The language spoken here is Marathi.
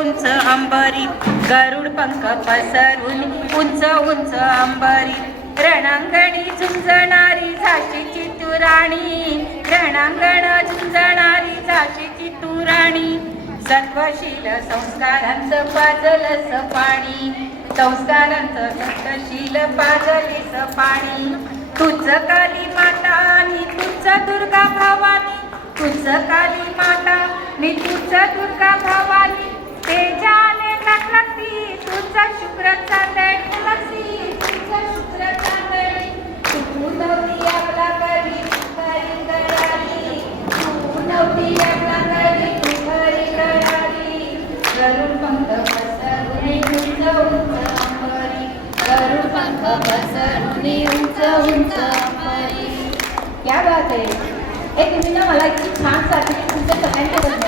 उंच अंबरीत गरुड पंख पसरून उंच उंच अंबरीत रणांगणी झुंजणारी झाशीची तू राणी रणांगण झुंजणारी झाशीची तू राणी सत्वशील संस्कारांचं पाजलस पाणी संस्कारांचं सत्वशील पाजलीस पाणी तुझ काली माता आणि तुझ दुर्गा भवानी तुझ काली माता मी तुझ दुर्गा भवानी तेजाने लखलखी तुझ शुभ्र चांदणी लखी तुझ शुभ्र चांदणी तू नवरी आपला करी खरी करारी तू नवरी आपला करी खरी करारी गरुड पंख पसरून उंच उंच अंबरी गरुड पंख पसरून उंच उंच अंबरी. क्या बात आहे. हे तुम्ही ना मला इतकी छान सांगितली तुमच्या सगळ्यांच्या